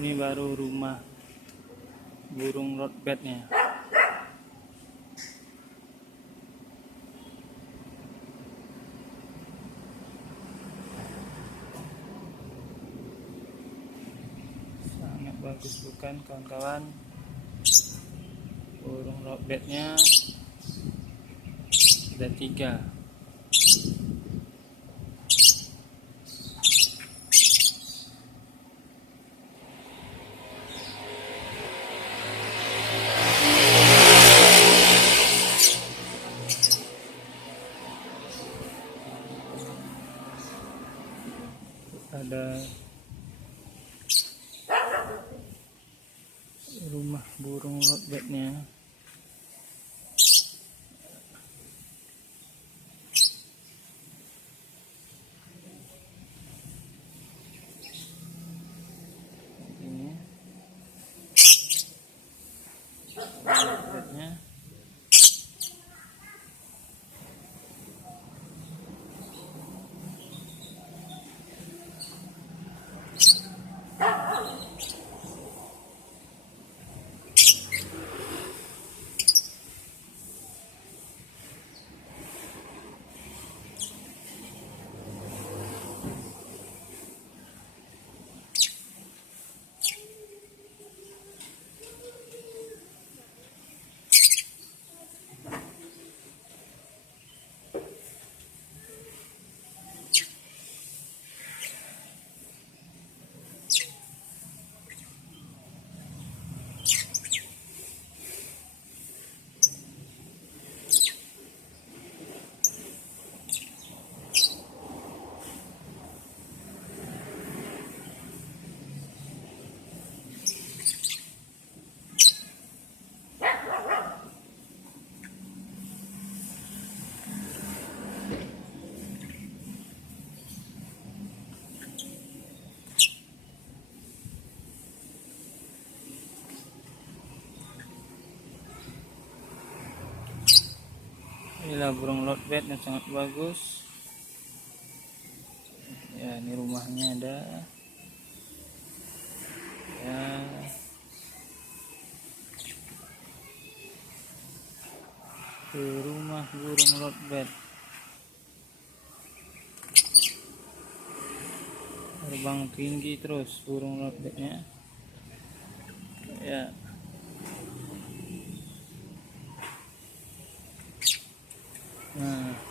Ini baru rumah burung rodbednya. Sangat bagus bukan kawan-kawan? Burung rodbednya ada 3. Ada rumah burung rodbednya. Ini rodbednya. Inilah burung rodbed yang sangat bagus. Ya, ini rumahnya ada. Ya. Itu rumah burung rodbed. Terbang tinggi terus burung rodbednya. Ya. Nah.